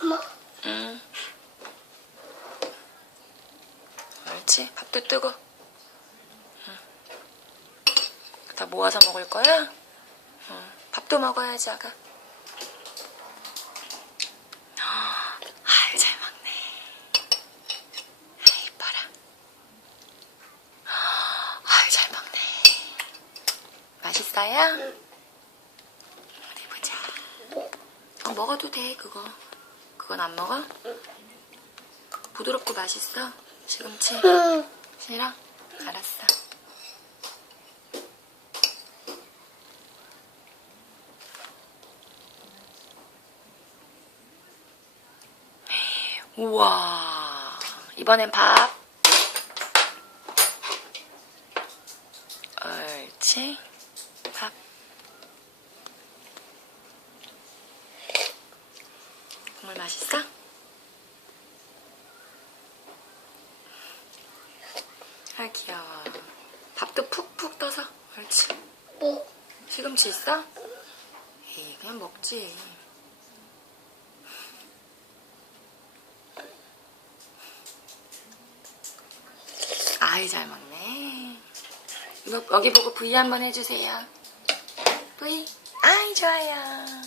엄마. 응. 옳지. 밥도 뜨고. 응. 다 모아서 먹을 거야? 응. 밥도 먹어야지, 아가. 아유, 잘 먹네. 아이, 이뻐라. 아유, 잘 먹네. 맛있어요? 어디 보자. 어, 먹어도 돼, 그거. 그건 안 먹어? 부드럽고 맛있어? 시금치? 응. 싫어? 알았어. 우와. 이번엔 밥. 옳지. 밥. 국물 맛있어? 아 귀여워. 밥도 푹푹 떠서. 옳지. 뭐? 시금치 있어? 에이 그냥 먹지. 아이 잘 먹네. 이거 여기 보고 V 한번 해주세요. V. 아이 좋아요.